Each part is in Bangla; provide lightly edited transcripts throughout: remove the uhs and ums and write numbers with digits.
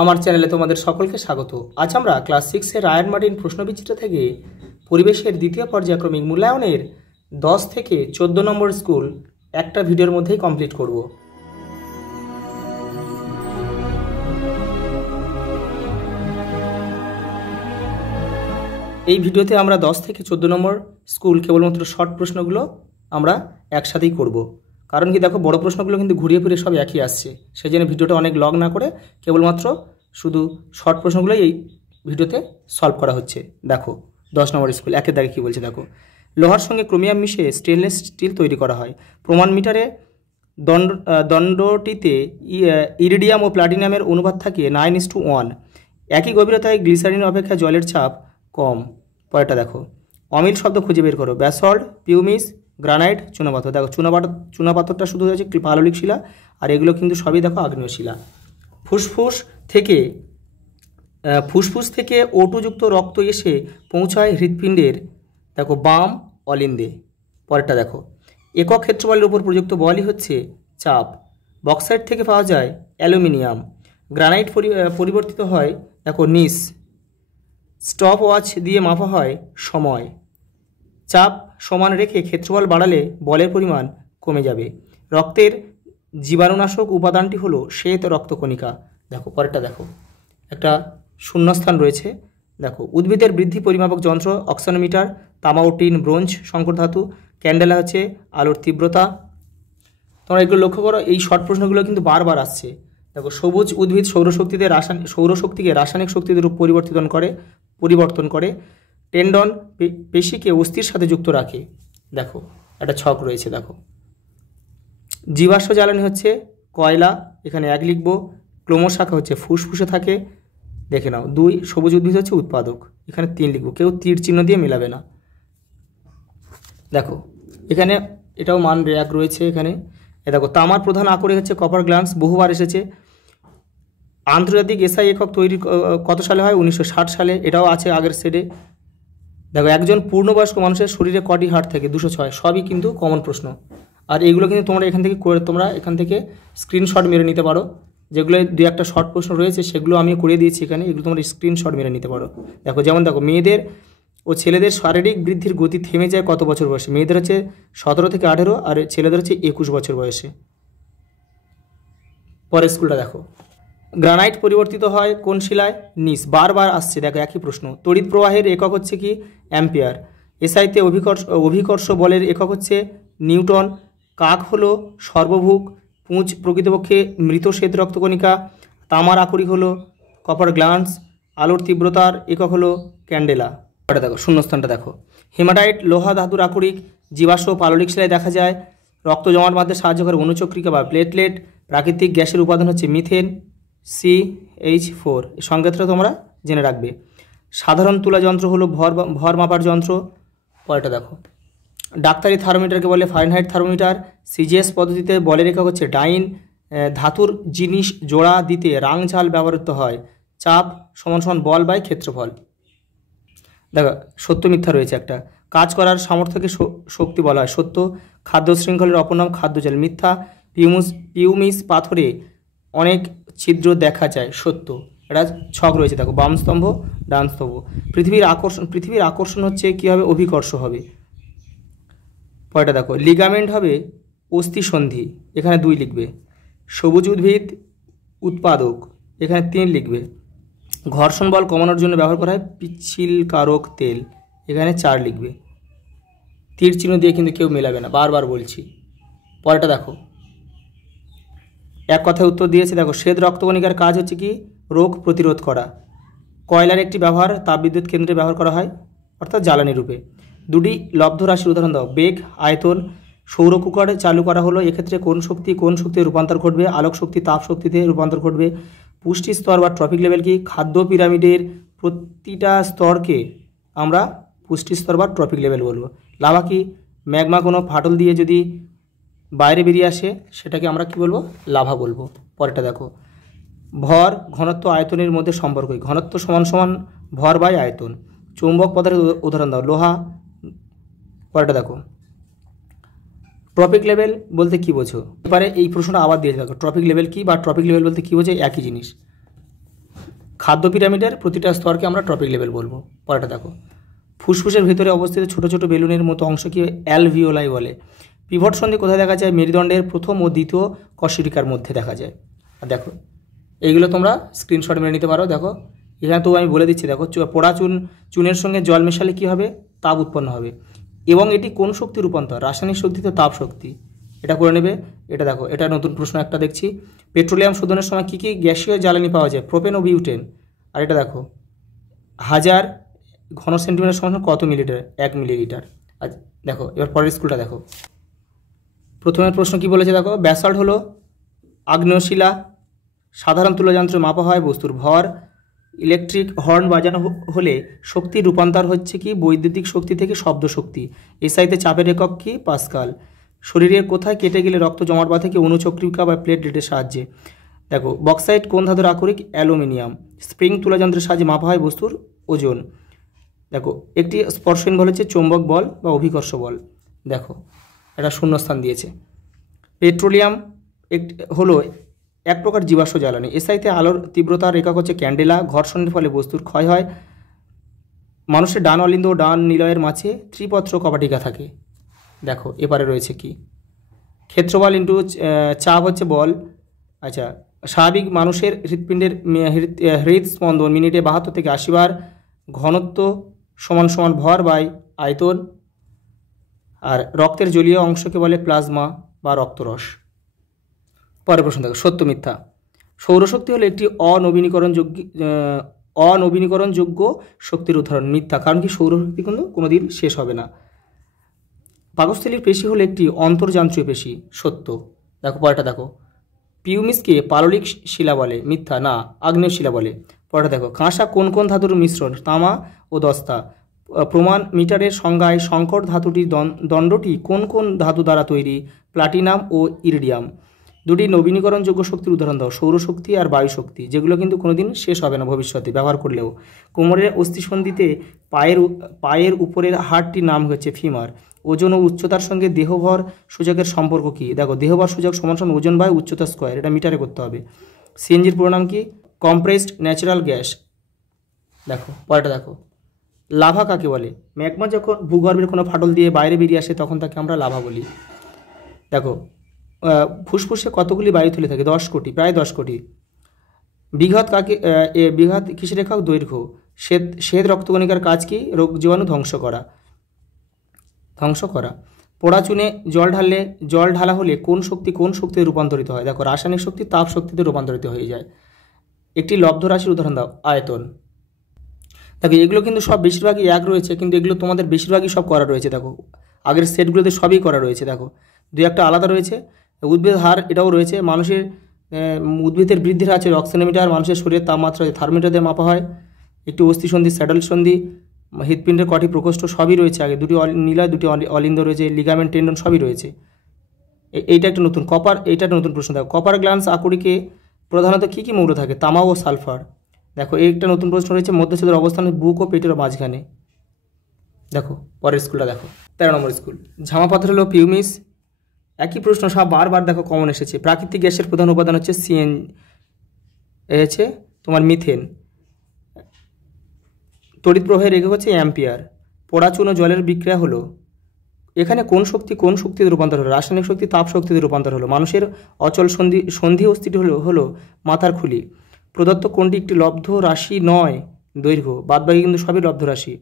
আমার চ্যানেলে তোমাদের সকলকে স্বাগত। আজ আমরা ক্লাস 6 এর রায়ান মার্টিন প্রশ্নবিচিত্র থেকে পরিবেশের দ্বিতীয় পর্যায়ক্রমিক মূল্যায়নের 10 থেকে 14 নম্বর স্কুল একটা ভিডিওর মধ্যেই কমপ্লিট করব। এই ভিডিওতে আমরা 10 থেকে 14 নম্বর স্কুল কেবলমাত্র শর্ট প্রশ্নগুলো আমরা একসাথেই করব। কারণ কি দেখো, বড় প্রশ্নগুলো কিন্তু ঘুরিয়ে ফিরে সব একই আসছে, সেই জন্য ভিডিওটা অনেক লং না করে কেবলমাত্র শুধু শর্ট প্রশ্নগুলোই এই ভিডিওতে সলভ করা হচ্ছে। দেখো 10 নম্বর স্কুল একের দাগে কী বলছে দেখো। লোহার সঙ্গে ক্রোমিয়াম মিশিয়ে স্টেনলেস স্টিল তৈরি করা হয়। প্রমাণ মিটারে দণ্ডটিতে ইরিডিয়াম ও প্লাটিনামের অনুপাত থাকে 9:1। একই গভীরতায় গ্লিসারিন অপেক্ষা জলের চাপ কম। পরেরটা দেখো, অমিল শব্দ খুঁজে বের করো। ব্যাসল্ট, পিউমিস, গ্রানাইট, চুনাপাথর। দেখো চুনাপাথরটা শুধু হচ্ছে পাললিক শিলা, আর এগুলো কিন্তু সবই দেখো আগ্নেয় শিলা। ফুসফুস থেকে ওটুযুক্ত রক্ত এসে পৌঁছায় হৃৎপিণ্ডের দেখো বাম অলিন্দে। পরেরটা দেখো, একক ক্ষেত্রফলের উপর প্রযুক্ত বলই হচ্ছে চাপ। বক্সাইট থেকে পাওয়া যায় অ্যালুমিনিয়াম। গ্রানাইট পরিবর্তিত হয় দেখো নিস। স্টপ ওয়াচ দিয়ে মাপা হয় সময়। চাপ সমান রেখে ক্ষেত্রফল বাড়ালে বলের পরিমাণ কমে যাবে। রক্তের জীবাণুনাশক উপাদানটি হলো শ্বেত রক্তকণিকা। দেখো পরেরটা দেখো, একটা শূন্যস্থান রয়েছে। দেখো, উদ্ভিদের বৃদ্ধি পরিমাপক যন্ত্র অক্সানোমিটার। তামা ও টিন ব্রোঞ্জ সংকর ধাতু। ক্যান্ডেলা হচ্ছে আলোর তীব্রতা। তোমরা এগুলো লক্ষ্য করো, এই শর্ট প্রশ্নগুলো কিন্তু বারবার আসছে। দেখো, সবুজ উদ্ভিদ সৌরশক্তিকে রাসায়নিক শক্তিতে রূপ পরিবর্তন করে। টেন্ডন পেশিকে অস্থির সাথে যুক্ত রাখে। দেখো একটা ছক রয়েছে। দেখো, জীবাশ্ম জ্বালানি হচ্ছে কয়লা, এখানে 1 লিখব। ক্লোমশাখা হচ্ছে ফুসফুসে থাকে, দেখে নাও 2। সবুজ উদ্ভিদ হচ্ছে উৎপাদক, এখানে 3 লিখব। কেউ তীর চিহ্ন দিয়ে মেলাবে না। দেখো এখানে এটাও মান 1 রয়েছে এখানে। দেখো, তামার প্রধান আকরিক হচ্ছে কপার গ্লান্স, বহুবার এসেছে। আন্তর্জাতিক এসআই একক তৈরি কত সালে হয়? 1960 সালে। এটাও আছে আগের সেটে। দেখো, একজন পূর্ণবয়স্ক মানুষের শরীরে কটি হাড় থাকে? 206। সবই কিন্তু কমন প্রশ্ন, আর এইগুলো কিন্তু তোমরা এখান থেকে স্ক্রিনশট মেরে নিতে পারো। যেগুলো 2-1টা শর্ট প্রশ্ন রয়েছে সেগুলো আমি করে দিয়েছি এখানে, এগুলো তোমরা স্ক্রিনশট মেরে নিতে পারো। দেখো, যেমন দেখো, মেয়েদের ও ছেলেদের শারীরিক বৃদ্ধির গতি থেমে যায় কত বছর বয়সে? মেয়েদের হচ্ছে 17 থেকে 18, আর ছেলেদের হচ্ছে 21 বছর বয়সে। পরের স্কুলটা দেখো, গ্রানাইট পরিবর্তিত হয় কোন শিলায়? নিস। বারবার আসছে দেখো একই প্রশ্ন। তড়িৎ প্রবাহের একক হচ্ছে কি? অ্যাম্পিয়ার। এসআইতে অভিকর্ষ বলের একক হচ্ছে নিউটন। কাক হলো সর্বভুক। পুঁজ প্রকৃতপক্ষে মৃত শ্বেত রক্তকণিকা। তামার আকরিক হলো কপার গ্লান্স। আলোর তীব্রতার একক হলো ক্যান্ডেলা। এটা দেখো শূন্যস্থানটা দেখো, হেমাটাইট লোহা ধাতুর আকরিক। জীবাশ্ম পাললিক শিলায় দেখা যায়। রক্ত জমাট বাঁধতে সাহায্য করে অনুচক্রিকা বা প্লেটলেট। প্রাকৃতিক গ্যাসের উপাদান হচ্ছে মিথেন, CH4। এই সংকেতটা তোমরা জেনে রাখবে। সাধারণ তুলা যন্ত্র হলো ভর মাপার যন্ত্র। পরেরটা দেখো, ডাক্তারি থার্মোমিটারকে বলে ফারেনহাইট থার্মোমিটার। সিজিএস পদ্ধতিতে বলের একক হচ্ছে ডাইন। ধাতুর জিনিস জোড়া দিতে রাংঝাল ব্যবহৃত হয়। চাপ সমান বল বাই ক্ষেত্রফল। দেখো, সত্য মিথ্যা রয়েছে একটা। কাজ করার সামর্থ্যকে শক্তি বলা হয়, সত্য। খাদ্য শৃঙ্খলের অপর নাম খাদ্যজাল, মিথ্যা। পিউমিস পাথরে অনেক ছিদ্র দেখা যায়, সত্য। এটা ছক রয়েছে দেখো, বাম স্তম্ভ ডান স্তম্ভ। পৃথিবীর আকর্ষণ হচ্ছে কী হবে? অভিকর্ষ হবে। পরেরটা দেখো, লিগামেন্ট হবে অস্থিসন্ধি, এখানে 2 লিখবে। সবুজ উদ্ভিদ উৎপাদক, এখানে 3 লিখবে। ঘর্ষণ বল কমানোর জন্য ব্যবহার করা হয় পিচ্ছিলকারক তেল, এখানে 4 লিখবে। তীর চিহ্ন দিয়ে কিন্তু কেউ মেলাবে না, বারবার বলছি। পরেরটা দেখো, এক কথায় উত্তর দিয়েছে। দেখো, শ্বেত রক্তকণিকার কাজ হচ্ছে কি? রোগ প্রতিরোধ করা। কয়লার একটি ব্যবহার তাপবিদ্যুৎ কেন্দ্রে ব্যবহার করা হয়, অর্থাৎ জ্বালানি রূপে। 2টি লব্ধ রাশির উদাহরণ দাও। বেগ, আয়তন। সৌর কুকার চালু করা হলো, এক্ষেত্রে কোন শক্তিতে রূপান্তর ঘটবে? আলোক শক্তি তাপ শক্তিতে রূপান্তর ঘটবে। পুষ্টি স্তর বা ট্রপিক লেভেল কি? খাদ্য পিরামিডের প্রতিটা স্তরকে আমরা পুষ্টি স্তর বা ট্রপিক লেভেল বলবো। লাভা কি? ম্যাগমা কোনো ফাটল দিয়ে যদি বাইরে বেরিয়ে আসে সেটাকে আমরা কি বলবো? লাভা বলবো। পরেরটা দেখো, ভর ঘনত্ব আয়তনের মধ্যে সম্পর্ক। ঘনত্ব সমান ভর বাই আয়তন। চৌম্বক পদার্থের উদাহরণ দাও। লোহা। পরেরটা দেখো, ট্রপিক লেভেল বলতে কি বোঝো? এবারে এই প্রশ্নটা আবার দিয়ে দেখো, ট্রপিক লেভেল কি বা ট্রপিক লেভেল বলতে কি বোঝো? একই জিনিস। খাদ্য পিরামিডের প্রতিটা স্তরকে আমরা ট্রপিক লেভেল বলবো। পরেরটা দেখো, ফুসফুসের ভেতরে অবস্থিত ছোট ছোট বেলুনের মতো অংশকে অ্যালভিওলাই বলে। পিভট সন্ধি কোথায় দেখা যায়? মেরুদণ্ডের প্রথম ও দ্বিতীয় কশেরুকার মধ্যে দেখা যায়। আর দেখো এইগুলো তোমরা স্ক্রিনশট মেরে নিতে পারো। দেখো এখানে তো আমি বলে দিচ্ছি, দেখো পোড়া চুনের সঙ্গে জল মেশালে কী হবে? তাপ উৎপন্ন হবে। এবং এটি কোন শক্তি রূপান্তর? রাসায়নিক শক্তিতে তাপ শক্তি। এটা করে নেবে। এটা দেখো, এটা নতুন প্রশ্ন একটা দেখছি। পেট্রোলিয়াম শোধনের সময় কী কী গ্যাসীয় জ্বালানি পাওয়া যায়? প্রোপেন ও বিউটেন। আর এটা দেখো, 1000 ঘন সেন্টিমিটার সমান কত মিলিলিটার? 1 মিলিলিটার। আর দেখো এবার পরের স্কুলটা দেখো। প্রথমের প্রশ্ন কি বলেছে দেখো, ব্যাসাল্ট হলো আগ্নেয়শিলা। সাধারণ তুলাযন্ত্রে মাপা হয় বস্তুর ভর। ইলেকট্রিক হর্ন বাজানো হলে শক্তি রূপান্তর হচ্ছে কি? বৈদ্যুতিক শক্তি থেকে শব্দ শক্তি। এসআইতে চাপের একক কি? পাস্কাল। শরীরের কোথায় কেটে গেলে রক্ত জমাট বাঁধে কি? অনুচক্রিকা বা প্লেটলেটের সাহায্যে। দেখো বক্সাইট কোন ধাতুর আকরিক? অ্যালুমিনিয়াম। স্প্রিং তুলাযন্ত্রের সাহায্যে মাপা হয় বস্তুর ওজন। দেখো একটি স্পর্শহীন বল হচ্ছে চৌম্বক বল বা অভিকর্ষ বল। দেখো এটা শূন্যস্থান দিয়েছে। পেট্রোলিয়াম হলো এক প্রকার জীবাশ্ম জ্বালানি। এসআইতে আলোর তীব্রতার একক হচ্ছে ক্যান্ডেলা। ঘর্ষণের ফলে বস্তুর ক্ষয় হয়। মানুষের ডান অলিন্দ ও ডান নিলয়ের মাঝে ত্রিপত্র কপাটিকা থাকে। দেখো এবারে রয়েছে কি? ক্ষেত্রবল ইন্টু চাপ হচ্ছে বল। আচ্ছা, স্বাভাবিক মানুষের হৃৎপিণ্ডের হৃদস্পন্দন মিনিটে 72 থেকে 80 বার। ঘনত্ব সমান সমান ভর বাই আয়তন। আর রক্তের জলীয় অংশকে বলে প্লাজমা বা রক্তরস। পরের প্রশ্ন দেখো, সত্য মিথ্যা। সৌরশক্তি হলো একটি অনবীনীকরণযোগ্য শক্তির উদাহরণ। মিথ্যা, কারণ কি? সৌরশক্তি কিন্তু কোনোদিন শেষ হবে না। পাকস্থলীর পেশি হলো একটি অন্তর্যান্ত্রিক পেশি। সত্য। দেখো পরেরটা দেখো, পিউমিসকে পাললিক শিলা বলে। মিথ্যা, না আগ্নেয় শিলা বলে। পরেরটা দেখো, কাঁসা কোন কোন ধাতুর মিশ্রণ? তামা ও দস্তা। প্রমাণ মিটারের সংজ্ঞায় সংকর ধাতুটির দণ্ডটি কোন কোন ধাতু দ্বারা তৈরি? প্লাটিনাম ও ইরিডিয়াম। দুটি নবীনীকরণযোগ্য শক্তির উদাহরণ দাও। সৌরশক্তি আর বায়ুশক্তি, যেগুলো কিন্তু কোনোদিন শেষ হবে না ভবিষ্যতে ব্যবহার করলেও। কোমরের অস্থিসন্ধিতে পায়ের উপরের হাড়টির নাম হচ্ছে ফিমার। ওজন ও উচ্চতার সঙ্গে দেহভর সূচকের সম্পর্ক কি? দেখো দেহভর সূচক সমান সমান ওজন বাই উচ্চতা স্কোয়ার। এটা মিটারে করতে হবে। সিএনজির পুরো নাম কি? Compressed natural gas. দেখো পরেরটা দেখো, লাভা কাকে বলে? ম্যাগমা যখন ভূগর্ভের কোনো ফাটল দিয়ে বাইরে বেরিয়ে আসে তখন তাকে আমরা লাভা বলি। দেখো ফুসফুসে কতগুলি বায়ুথলি থাকে? 10 কোটি, প্রায় 10 কোটি। বিঘাত বিঘাত কিসের একক? দৈর্ঘ্য। শ্বেত রক্তকণিকার কাজ কি? রোগ জীবাণু ধ্বংস করা। পোড়া চুনে জল ঢালা হলে কোন শক্তিতে রূপান্তরিত হয়? দেখো রাসায়নিক শক্তি তাপ শক্তিতে রূপান্তরিত হয়ে যায়। একটি লব্ধ রাশির উদাহরণ দাও। আয়তন। দেখো এগুলো কিন্তু সব বেশিরভাগই এক রয়েছে, কিন্তু এগুলো তোমাদের বেশিরভাগই সব করা রয়েছে। দেখো আগের সেটগুলোতে সবই করা রয়েছে। দেখো 2-1টা আলাদা রয়েছে। উদ্ভিদ হার এটাও রয়েছে। মানুষের উদ্ভিদের বৃদ্ধির আছে অক্সিনোমিটার। মানুষের শরীরের তাপমাত্রা থার্মোমিটার দিয়ে মাপা হয়। একটি অস্থিসন্ধি, স্যাডল সন্ধি, হৃৎপিণ্ডের কটি প্রকোষ্ঠ সবই রয়েছে। আগে 2টি নিলয়, 2টি অলিন্দ রয়েছে। লিগামেন্ট, টেন্ডন সবই রয়েছে। এইটা একটা নতুন এইটা একটা নতুন প্রশ্ন। দেখো কপার গ্ল্যান্স আকরিকে প্রধানত কী কী মৌল থাকে? তামা ও সালফার। দেখো এই একটা নতুন প্রশ্ন রয়েছে, মধ্যচ্ছেদের অবস্থান বুক ও পেটের মাঝখানে। দেখো পরের স্কুলটা দেখো, 13 নম্বর স্কুল। ঝামা পাথর হলো পিউমিস। একই প্রশ্ন সব বারবার দেখো কমন এসেছে। প্রাকৃতিক গ্যাসের প্রধান উপাদান হচ্ছে তোমার মিথেন। তড়িৎ প্রবাহের একক হচ্ছে অ্যাম্পিয়ার। পোড়া চুন ও জলের বিক্রিয়া হলো। এখানে কোন শক্তিতে রূপান্তর হলো? রাসায়নিক শক্তি তাপ শক্তিতে রূপান্তর হলো। মানুষের অচল সন্ধি অস্থিটি হলো মাথার খুলি। প্রদত্ত কোনটি একটি লব্ধ রাশি নয়? দৈর্ঘ্য। বাদবাকি কিন্তু সবই লব্ধ রাশি।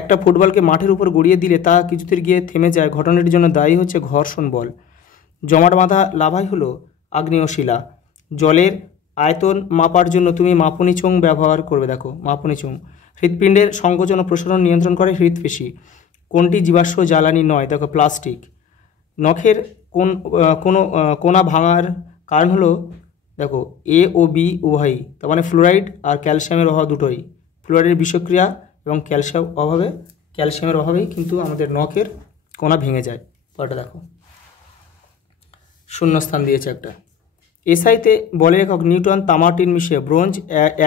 একটা ফুটবলকে মাঠের উপর গড়িয়ে দিলে তা কিছুতের গিয়ে থেমে যায়। ঘটনাটির জন্য দায়ী হচ্ছে ঘর্ষণ বল। জমাট বাঁধা লাভাই হলো আগ্নেয় শিলা। জলের আয়তন মাপার জন্য তুমি মাপনী চোঙ ব্যবহার করবে। দেখো মাপনী চোঙ। হৃৎপিণ্ডের সংকোচন ও প্রসারণ নিয়ন্ত্রণ করে হৃৎপেশি। কোনটি জীবাশ্ম জ্বালানি নয়? দেখো প্লাস্টিক। নখের কোনো কোনা ভাঙার কারণ হলো, দেখো A ও B উভয়ই, তার মানে ফ্লোরাইড আর ক্যালসিয়ামের অভাব দুটোই। ফ্লোরাইডের বিষক্রিয়া এবং ক্যালসিয়ামের অভাবেই কিন্তু আমাদের নখের কোনা ভেঙে যায়। পরেরটা দেখো, শূন্যস্থান দিয়েছে একটা। এসআইতে বলের একক নিউটন। তামা টিন মিশিয়ে ব্রোঞ্জ।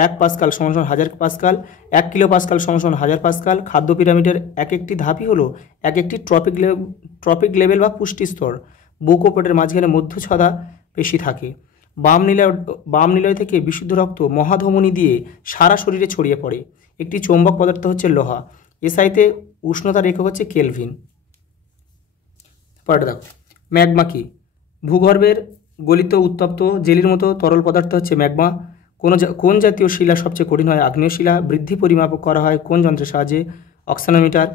1 পাস্কাল সমান 1000 পাস্কাল। 1 কিলো পাস্কাল সমান 1000 পাস্কাল। খাদ্য পিরামিডের এক একটি ধাপই হলো এক একটি ট্রপিক লেভেল বা পুষ্টি স্তর। বুক ও পেটের মাঝখানে মধ্যচ্ছদা পেশি থাকে। বাম নিলয় থেকে বিশুদ্ধ রক্ত মহাধমনী দিয়ে সারা শরীরে ছড়িয়ে পড়ে। একটি চৌম্বক পদার্থ হচ্ছে লোহা। এসআইতে উষ্ণতার একক হচ্ছে কেলভিন। পরেরটা দেখো, ম্যাগমা কি? ভূগর্ভের গলিত উত্তপ্ত জেলির মতো তরল পদার্থ হচ্ছে ম্যাগমা। কোন জাতীয় শিলা সবচেয়ে কঠিন হয়? আগ্নেয় শিলা। বৃদ্ধি পরিমাপ করা হয় কোন যন্ত্রের সাহায্যে? অক্সানোমিটার।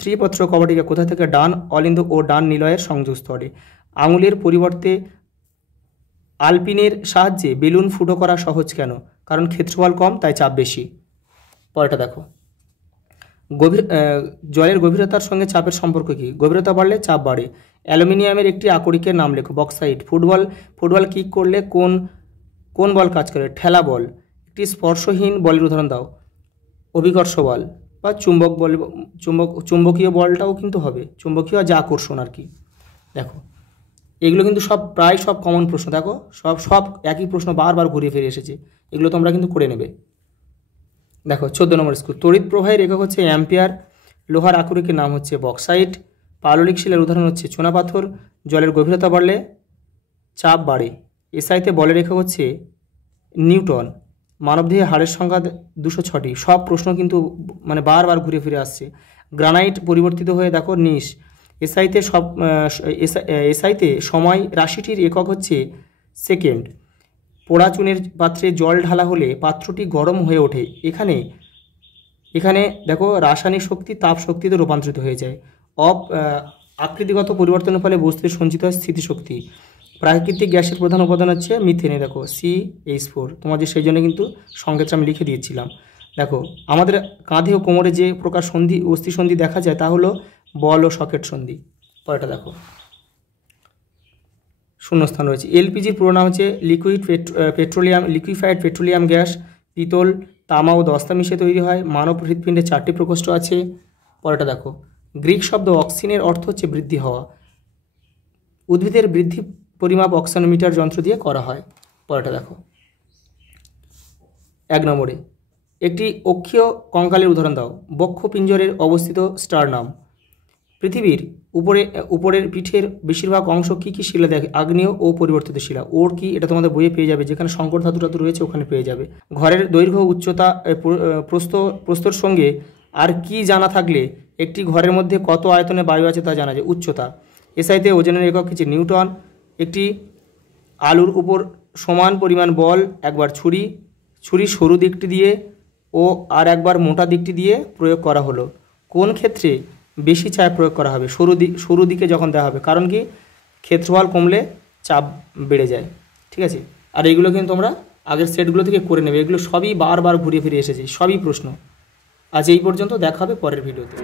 ত্রিপত্র কবাটিকা কোথা থেকে? ডান অলিন্দ ও ডান নিলয়ের সংযোগস্থলে। আঙুলের পরিবর্তে আলপিনের সাহায্যে বেলুন ফুটো করা সহজ কেন? কারণ ক্ষেত্রফল কম, তাই চাপ বেশি। পরেরটা দেখো, জলের গভীরতার সঙ্গে চাপের সম্পর্ক কি? গভীরতা বাড়লে চাপ বাড়ে। অ্যালুমিনিয়ামের একটি আকরিকের নাম লেখো। বক্সাইট। ফুটবল কিক করলে কোন বল কাজ করে? ঠেলা বল। একটি স্পর্শহীন বলের উদাহরণ দাও। অভিকর্ষ বল বা চুম্বকীয় বলটাও কিন্তু হবে, চুম্বকীয় যা আকর্ষণ আর কি। দেখো এগুলো কিন্তু প্রায় সব কমন প্রশ্ন। দেখো সব একই প্রশ্ন বারবার ঘুরে ফিরে এসেছে, এগুলো তোমরা কিন্তু করে নেবে। দেখো 14 নম্বর স্কুল। তড়িৎ প্রবাহের একক হচ্ছে অ্যাম্পিয়ার। লোহার আকরিকের নাম হচ্ছে বক্সাইট। পাললিক শিলার উদাহরণ হচ্ছে চুনাপাথর। জলের গভীরতা বাড়লে চাপ বাড়ে। এসআইতে বলের একক হচ্ছে নিউটন। মানবদেহে হাড়ের সংখ্যা 206টি। সব প্রশ্ন কিন্তু মানে বারবার ঘুরে ফিরে আসছে। গ্রানাইট পরিবর্তিত হয়ে দেখো নিস। এসআইতে সময় রাশিটির একক হচ্ছে সেকেন্ড। পোড়া চুনের পাত্রে জল ঢালা হলে পাত্রটি গরম হয়ে ওঠে। এখানে দেখো রাসায়নিক শক্তি তাপ শক্তিতে রূপান্তরিত হয়ে যায়। আকৃতিগত পরিবর্তনের ফলে বস্তুতে সঞ্চিত হয় স্মৃতিশক্তি। প্রাকৃতিক গ্যাসের প্রধান উপাদান হচ্ছে মিথেন। দেখো CH4, তোমাদের সেই জন্য কিন্তু সংকেতটা আমি লিখে দিয়েছিলাম। দেখো আমাদের কাঁধে ও কোমরে যে প্রকার অস্থি সন্ধি দেখা যায় তা হলো বল ও সকেট সন্ধি। পরেরটা দেখো, শূন্যস্থান রয়েছে। এলপিজির পুরো নাম হচ্ছে লিকুইফাইড পেট্রোলিয়াম গ্যাস। পিতল, তামা ও দস্তা মিশিয়ে তৈরি হয়। মানব হৃৎপিণ্ডে 4টি প্রকোষ্ঠ আছে। পরেরটা দেখো, গ্রিক শব্দ অক্সিনের অর্থ হচ্ছে বৃদ্ধি হওয়া। উদ্ভিদের বৃদ্ধি পরিমাপ অক্সানোমিটার যন্ত্র দিয়ে করা হয়। পরেরটা দেখো, 1 নম্বরে একটি অক্ষীয় কঙ্কালের উদাহরণ দাও। বক্ষ পিঞ্জরের অবস্থিত স্টারনাম। পৃথিবীর উপরের পিঠের বেশিরভাগ অংশ কি শিলা দেখে? আগ্নেয় ও পরিবর্তিত শিলা। ওর কি? এটা তোমাদের বইয়ে পেয়ে যাবে, যেখানে সংকর ধাতু রয়েছে ওখানে পেয়ে যাবে। ঘরের দৈর্ঘ্য, উচ্চতা, প্রস্তর সঙ্গে আর কি জানা থাকলে একটি ঘরের মধ্যে কত আয়তনে বায়ু আছে তা জানা যায়। উচ্চতা। এসআইতে ওজনের একক হচ্ছে নিউটন। একটি আলুর উপর সমান পরিমাণ বল একবার ছুরি সরু দিকটি দিয়ে ও আর একবার মোটা দিকটি দিয়ে প্রয়োগ করা হলো। কোন ক্ষেত্রে বেশি চাপ প্রয়োগ করা হবে? সরু দিকে যখন দেওয়া হবে। কারণ কি? ক্ষেত্রফল কমলে চাপ বেড়ে যায়। ঠিক আছে, আর এইগুলো কিন্তু তোমরা আগের সেটগুলো থেকে করে নেবে। এগুলো সবই বারবার ঘুরে ফিরে এসেছে, সবই প্রশ্ন। আজ এই পর্যন্ত, দেখা হবে পরের ভিডিওতে।